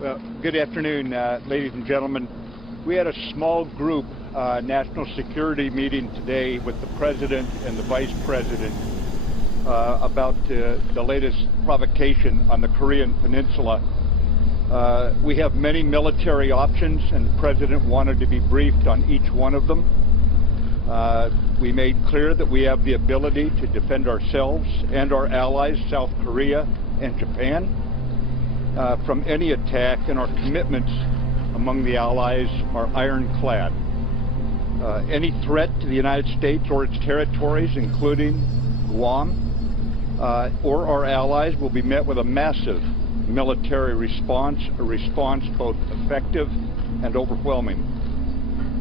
Well, good afternoon, ladies and gentlemen. We had a small group national security meeting today with the President and the Vice President about the latest provocation on the Korean Peninsula. We have many military options, and the President wanted to be briefed on each one of them. We made clear that we have the ability to defend ourselves and our allies, South Korea and Japan, from any attack, and our commitments among the allies are ironclad. Any threat to the United States or its territories, including Guam, or our allies, will be met with a massive military response, a response both effective and overwhelming.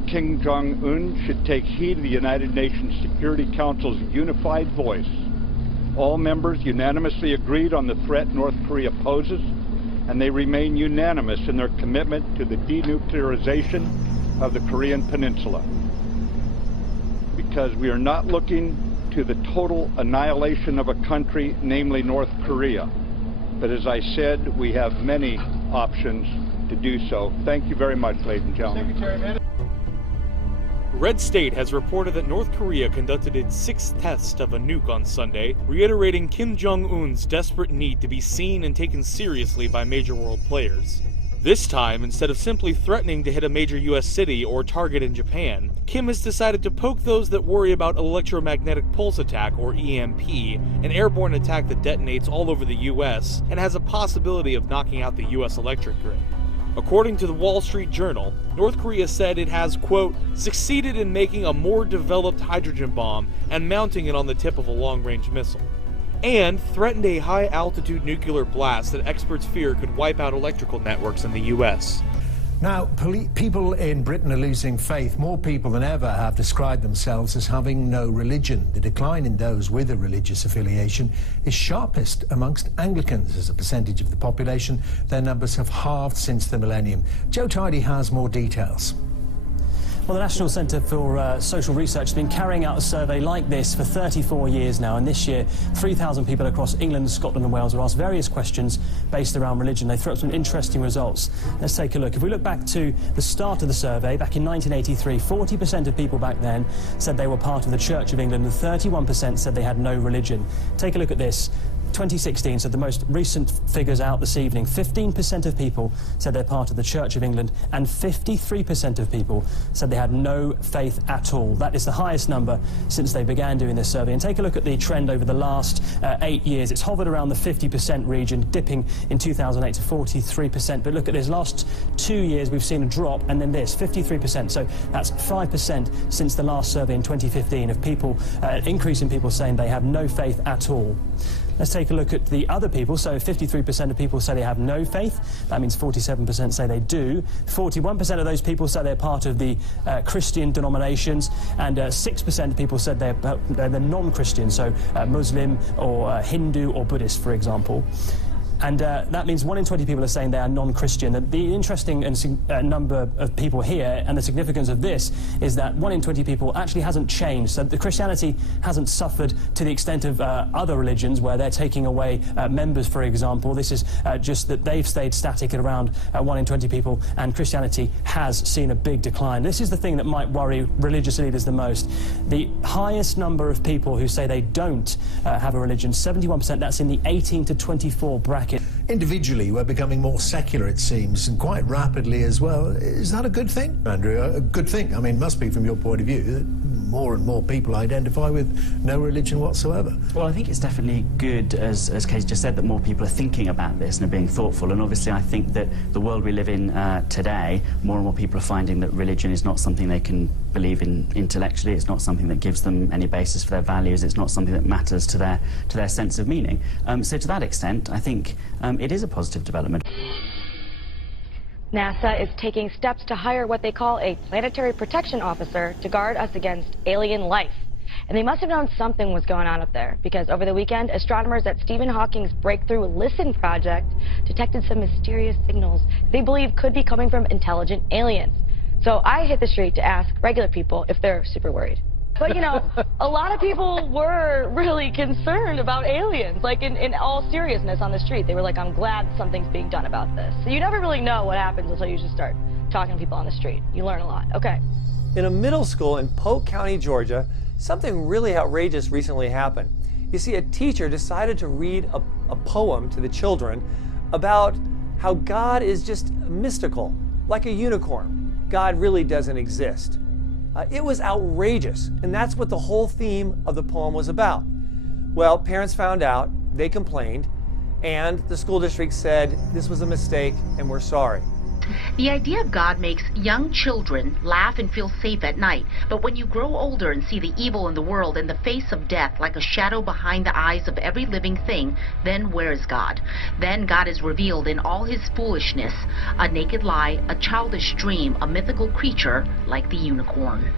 Kim Jong-un should take heed of the United Nations Security Council's unified voice. All members unanimously agreed on the threat North Korea poses, and they remain unanimous in their commitment to the denuclearization of the Korean Peninsula. Because we are not looking to the total annihilation of a country, namely North Korea. But as I said, we have many options to do so. Thank you very much, ladies and gentlemen. Red State has reported that North Korea conducted its sixth test of a nuke on Sunday, reiterating Kim Jong-un's desperate need to be seen and taken seriously by major world players. This time, instead of simply threatening to hit a major US city or target in Japan, Kim has decided to poke those that worry about electromagnetic pulse attack, or EMP, an airborne attack that detonates all over the US and has a possibility of knocking out the US electric grid. According to the Wall Street Journal, North Korea said it has, quote, succeeded in making a more developed hydrogen bomb and mounting it on the tip of a long-range missile, and threatened a high-altitude nuclear blast that experts fear could wipe out electrical networks in the U.S. Now, people in Britain are losing faith. More people than ever have described themselves as having no religion. The decline in those with a religious affiliation is sharpest amongst Anglicans. As a percentage of the population, their numbers have halved since the millennium. Joe Tidy has more details. Well, the National Centre for Social Research has been carrying out a survey like this for 34 years now, and this year 3,000 people across England, Scotland and Wales were asked various questions based around religion. They threw up some interesting results. Let's take a look. If we look back to the start of the survey, back in 1983, 40% of people back then said they were part of the Church of England and 31% said they had no religion. Take a look at this. 2016, so the most recent figures out this evening, 15% of people said they're part of the Church of England and 53% of people said they had no faith at all. That is the highest number since they began doing this survey. And take a look at the trend over the last 8 years. It's hovered around the 50% region, dipping in 2008 to 43%. But look at this, last 2 years we've seen a drop, and then this, 53%. So that's 5% since the last survey in 2015 of people, increase in people saying they have no faith at all. Let's take a look at the other people. So 53% of people say they have no faith. That means 47% say they do. 41% of those people say they're part of the Christian denominations, and 6% of people said they're non-Christian, so Muslim or Hindu or Buddhist, for example. And that means 1 in 20 people are saying they are non-Christian. The interesting number of people here, and the significance of this, is that 1 in 20 people actually hasn't changed. So the Christianity hasn't suffered to the extent of other religions where they're taking away members, for example. This is just that they've stayed static at around 1 in 20 people, and Christianity has seen a big decline. This is the thing that might worry religious leaders the most. The highest number of people who say they don't have a religion, 71%, that's in the 18 to 24 bracket. Individually, we're becoming more secular, it seems, and quite rapidly as well. Is that a good thing, Andrew? A good thing? I mean, it must be from your point of view that more and more people identify with no religion whatsoever. Well, I think it's definitely good, as Kate just said, that more people are thinking about this and are being thoughtful. And obviously, I think that the world we live in today, more and more people are finding that religion is not something they can believe in intellectually. It's not something that gives them any basis for their values. It's not something that matters to their sense of meaning. So to that extent, I think it is a positive development. NASA is taking steps to hire what they call a planetary protection officer to guard us against alien life. And they must have known something was going on up there, because over the weekend, astronomers at Stephen Hawking's Breakthrough Listen project detected some mysterious signals they believe could be coming from intelligent aliens. So I hit the street to ask regular people if they're super worried. But, you know, a lot of people were really concerned about aliens, like in all seriousness on the street. They were like, I'm glad something's being done about this. So you never really know what happens until you just start talking to people on the street. You learn a lot. Okay. In a middle school in Polk County, Georgia, something really outrageous recently happened. You see, a teacher decided to read a poem to the children about how God is just mystical, like a unicorn. God really doesn't exist. It was outrageous, and that's what the whole theme of the poem was about. Well, parents found out, they complained, and the school district said this was a mistake and we're sorry. The idea of God makes young children laugh and feel safe at night, but when you grow older and see the evil in the world and the face of death like a shadow behind the eyes of every living thing, then where is God? Then God is revealed in all his foolishness, a naked lie, a childish dream, a mythical creature like the unicorn.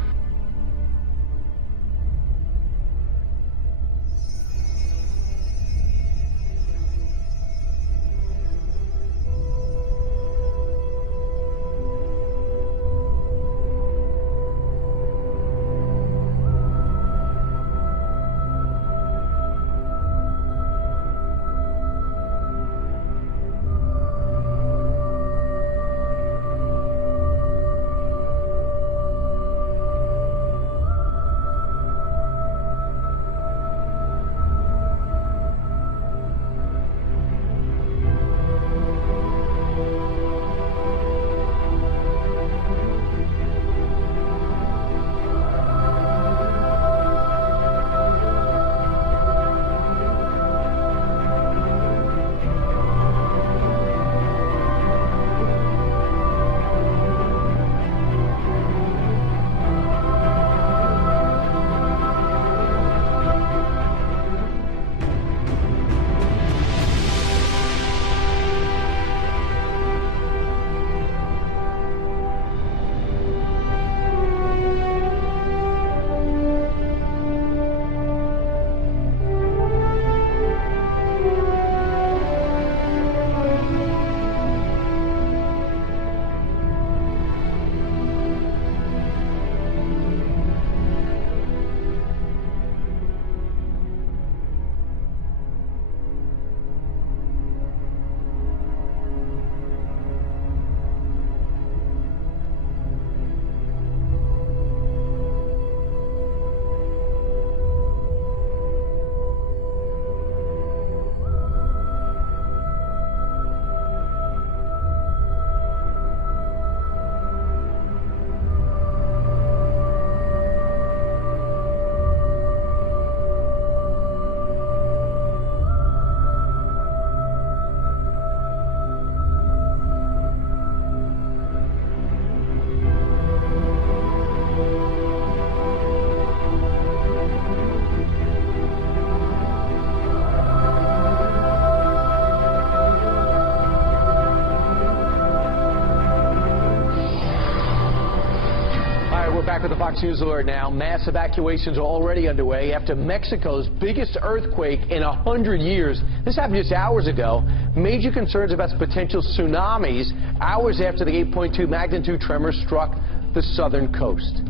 Back with the Fox News Alert now. Mass evacuations are already underway after Mexico's biggest earthquake in 100 years. This happened just hours ago. Major concerns about potential tsunamis hours after the 8.2 magnitude tremor struck the southern coast.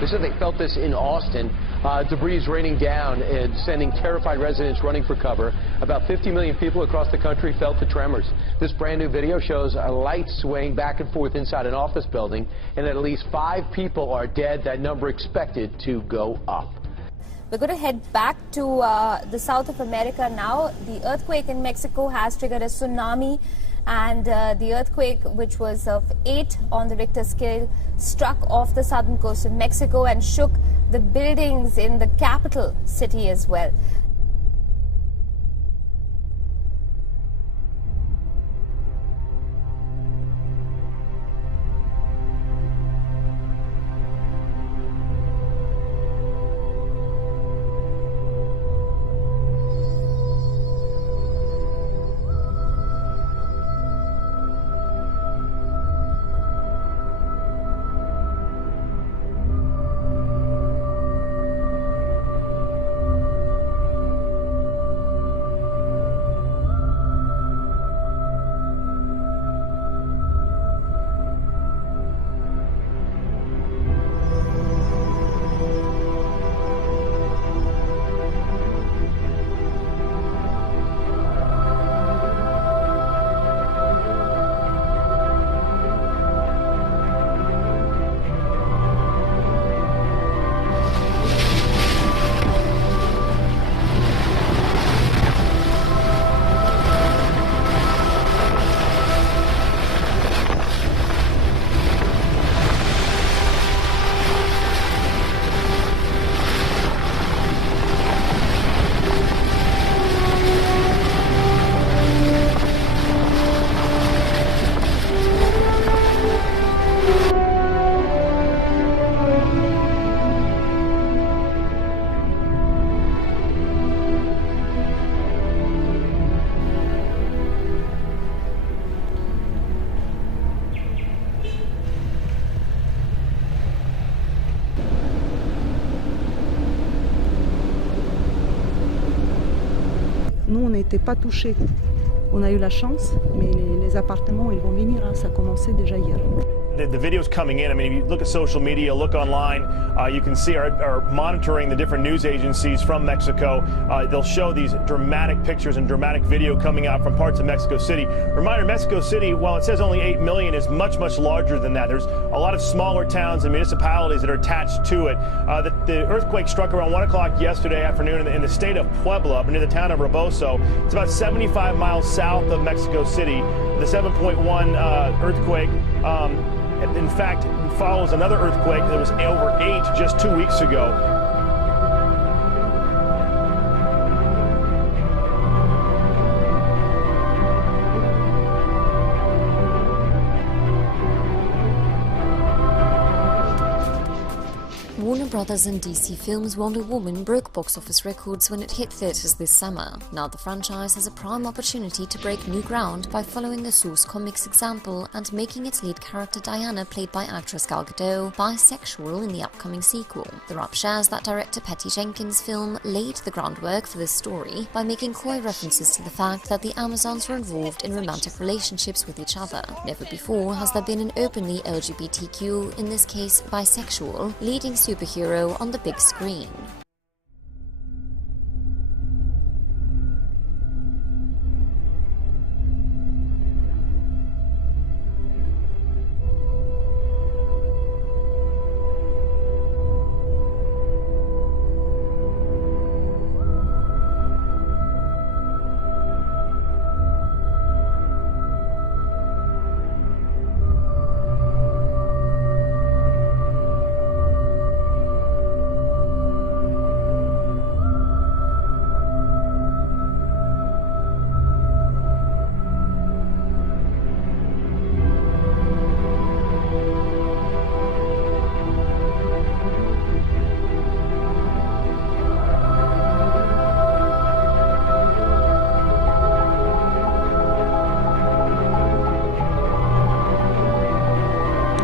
They said they felt this in Austin. Debris is raining down and sending terrified residents running for cover. About 50 million people across the country felt the tremors. This brand new video shows a light swaying back and forth inside an office building, and at least 5 people are dead. That number expected to go up. We're going to head back to the south of America now. The earthquake in Mexico has triggered a tsunami, and the earthquake, which was of 8 on the Richter scale, struck off the southern coast of Mexico and shook the buildings in the capital city as well. nous, on n'était pas touchés. On a eu la chance, mais les appartements, ils vont venir, hein, ça a commencé déjà hier. The videos coming in, I mean, if you look at social media, look online, you can see are monitoring the different news agencies from Mexico. They'll show these dramatic pictures and dramatic video coming out from parts of Mexico City. Reminder, Mexico City, while it says only 8 million, is much, much larger than that. There's a lot of smaller towns and municipalities that are attached to it. The earthquake struck around 1 o'clock yesterday afternoon in the state of Puebla, near the town of Rebozo. It's about 75 miles south of Mexico City. The 7.1 earthquake, in fact, follows another earthquake that was over 8 just 2 weeks ago. Warner Brothers and DC Films' Wonder Woman broke box office records when it hit theaters this summer. Now the franchise has a prime opportunity to break new ground by following the Source Comics example and making its lead character Diana, played by actress Gal Gadot, bisexual in the upcoming sequel. The Wrap shares that director Patty Jenkins' film laid the groundwork for this story by making coy references to the fact that the Amazons were involved in romantic relationships with each other. Never before has there been an openly LGBTQ, in this case bisexual, leading superhero on the big screen.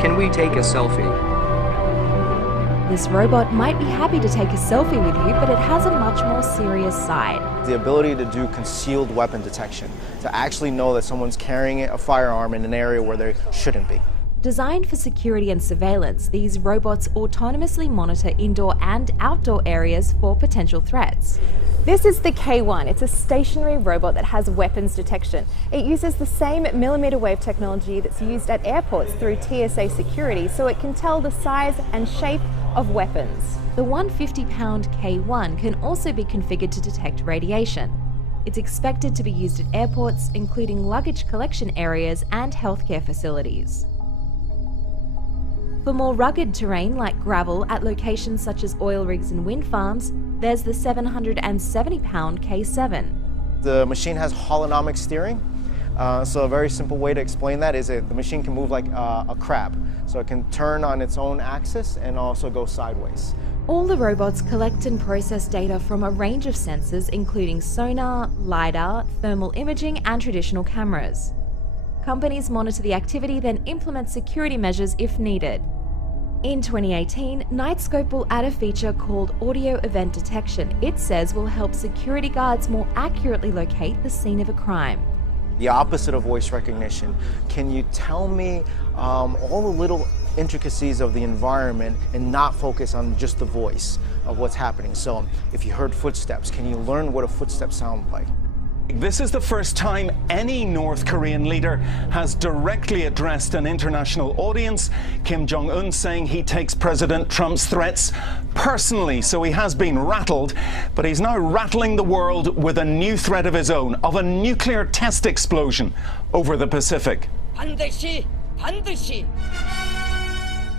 Can we take a selfie? This robot might be happy to take a selfie with you, but it has a much more serious side. The ability to do concealed weapon detection, to actually know that someone's carrying a firearm in an area where they shouldn't be. Designed for security and surveillance, these robots autonomously monitor indoor and outdoor areas for potential threats. This is the K1. It's a stationary robot that has weapons detection. It uses the same millimeter wave technology that's used at airports through TSA security, so it can tell the size and shape of weapons. The 150-pound K1 can also be configured to detect radiation. It's expected to be used at airports, including luggage collection areas and healthcare facilities. For more rugged terrain like gravel at locations such as oil rigs and wind farms, there's the 770-pound K7. The machine has holonomic steering. So a very simple way to explain that is that the machine can move like a crab. So it can turn on its own axis and also go sideways. All the robots collect and process data from a range of sensors, including sonar, LiDAR, thermal imaging, and traditional cameras. Companies monitor the activity, then implement security measures if needed. In 2018, Knightscope will add a feature called Audio Event Detection. It says will help security guards more accurately locate the scene of a crime. The opposite of voice recognition. Can you tell me all the little intricacies of the environment and not focus on just the voice of what's happening? So if you heard footsteps, can you learn what a footstep sounds like? This is the first time any North Korean leader has directly addressed an international audience. Kim Jong-un saying he takes President Trump's threats personally, so he has been rattled, but he's now rattling the world with a new threat of his own, of a nuclear test explosion over the Pacific. 반드시.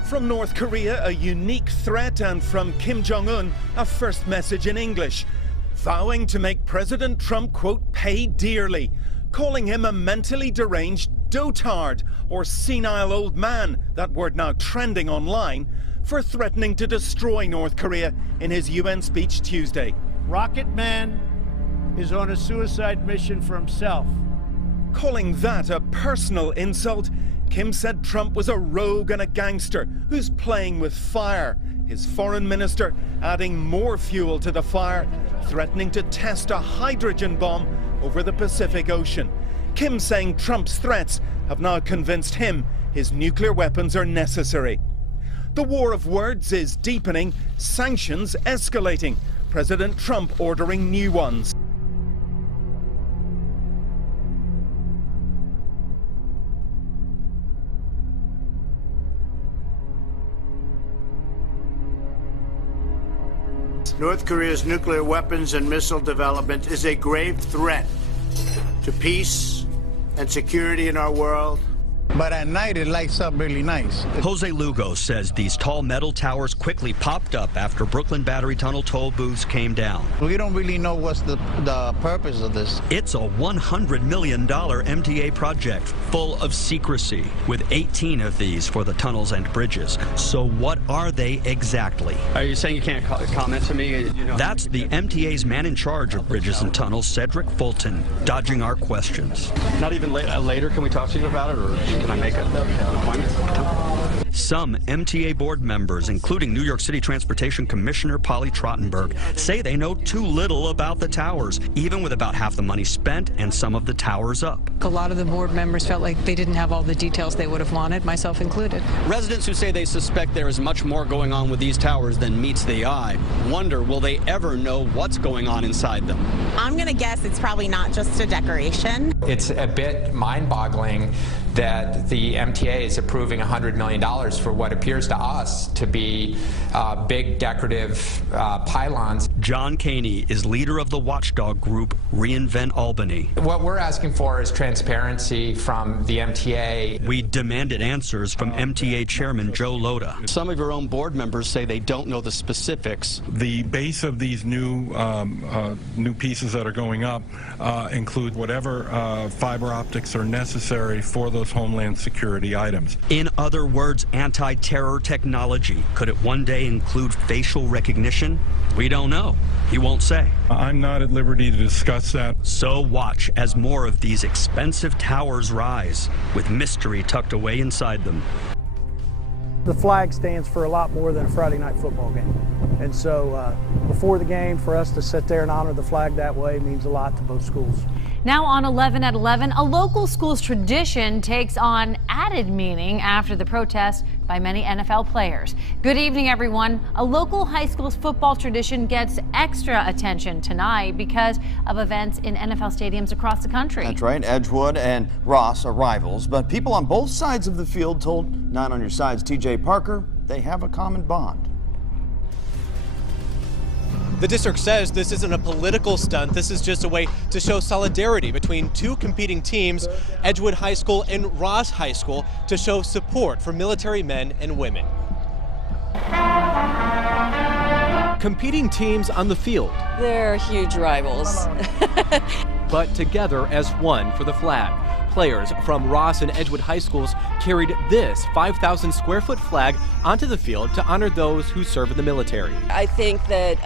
From North Korea, a unique threat, and from Kim Jong-un, a first message in English, vowing to make President Trump, quote, pay dearly, calling him a mentally deranged dotard or senile old man, that word now trending online, for threatening to destroy North Korea in his UN speech Tuesday. Rocket Man is on a suicide mission for himself. Calling that a personal insult, Kim said Trump was a rogue and a gangster who's playing with fire. his foreign minister adding more fuel to the fire, threatening to test a hydrogen bomb over the Pacific Ocean. Kim saying Trump's threats have now convinced him his nuclear weapons are necessary. The war of words is deepening, sanctions escalating, President Trump ordering new ones. North Korea's nuclear weapons and missile development is a grave threat to peace and security in our world. But at night, it lights up really nice. Jose Lugo says these tall metal towers quickly popped up after Brooklyn Battery Tunnel toll booths came down. We don't really know what's the purpose of this. It's a $100 million MTA project full of secrecy, with 18 of these for the tunnels and bridges. So what are they exactly? Are you saying you can't comment to me? That's the MTA's man in charge of bridges and tunnels, Cedric Fulton, dodging our questions. Not even later can we talk to you about it, or can I make an appointment? Some MTA board members, including New York City Transportation Commissioner Polly Trottenberg, say they know too little about the towers, even with about half the money spent and some of the towers up. A lot of the board members felt like they didn't have all the details they would have wanted, myself included. Residents who say they suspect there is much more going on with these towers than meets the eye wonder, will they ever know what's going on inside them? I'm going to guess it's probably not just a decoration. It's a bit mind-boggling that the MTA is approving $100 million for what appears to us to be big decorative pylons. John Caney is leader of the watchdog group Reinvent Albany. What we're asking for is transparency from the MTA. We demanded answers from MTA Chairman Joe Lota. Some of your own board members say they don't know the specifics. The base of these new pieces that are going up include whatever fiber optics are necessary for those homeland security items. In other words, anti-terror technology. Could it one day include facial recognition? We don't know. He won't say. I'm not at liberty to discuss that. So watch as more of these expensive towers rise, with mystery tucked away inside them. The flag stands for a lot more than a Friday night football game. And so before the game, for us to sit there and honor the flag that way means a lot to both schools. Now on 11 at 11, a local school's tradition takes on added meaning after the protest by many NFL players. Good evening, everyone. A local high school's football tradition gets extra attention tonight because of events in NFL stadiums across the country. That's right. Edgewood and Ross are rivals, but people on both sides of the field told 9 on Your Side's TJ Parker they have a common bond. The district says this isn't a political stunt. This is just a way to show solidarity between two competing teams, Edgewood High School and Ross High School, to show support for military men and women. Competing teams on the field. They're huge rivals. But together as one for the flag. Players from Ross and Edgewood High Schools carried this 5,000 square foot flag onto the field to honor those who serve in the military. I think that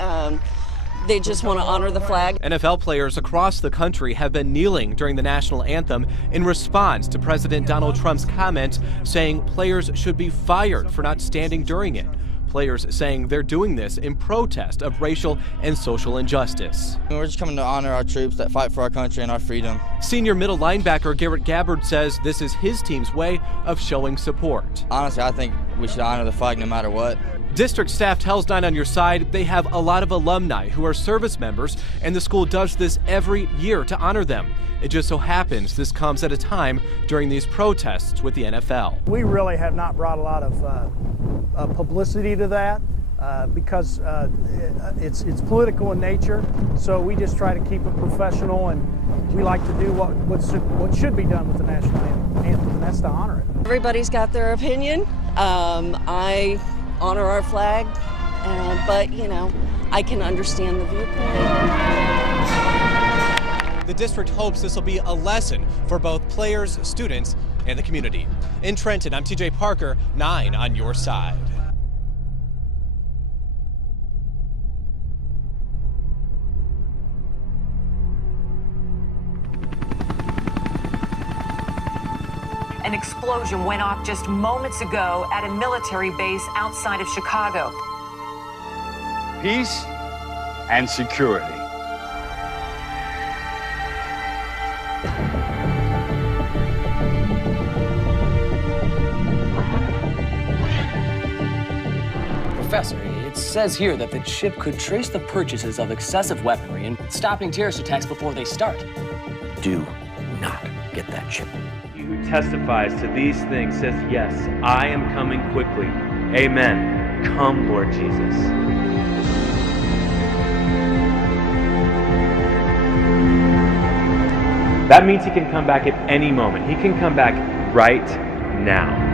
they just want to honor the flag. NFL players across the country have been kneeling during the national anthem in response to President Donald Trump's comments saying players should be fired for not standing during it. Players saying they're doing this in protest of racial and social injustice. We're just coming to honor our troops that fight for our country and our freedom. Senior middle linebacker Garrett Gabbard says this is his team's way of showing support. Honestly, I think we should honor the flag no matter what. District staff tells 9 on Your Side they have a lot of alumni who are service members, and the school does this every year to honor them. It just so happens this comes at a time during these protests with the NFL. We really have not brought a lot of publicity to that because it's political in nature. So we just try to keep it professional, and we like to do what should be done with the national anthem, and that's to honor it. Everybody's got their opinion. I honor our flag, but you know, I can understand the viewpoint. The district hopes this will be a lesson for both players, students, and the community. In Trenton, I'm TJ Parker, 9 on Your Side. An explosion went off just moments ago at a military base outside of Chicago. peace and security. Professor, it says here that the chip could trace the purchases of excessive weaponry and stopping terrorist attacks before they start. Do not get that chip. He who testifies to these things says, yes, I am coming quickly. Amen. Come, Lord Jesus. That means he can come back at any moment. He can come back right now.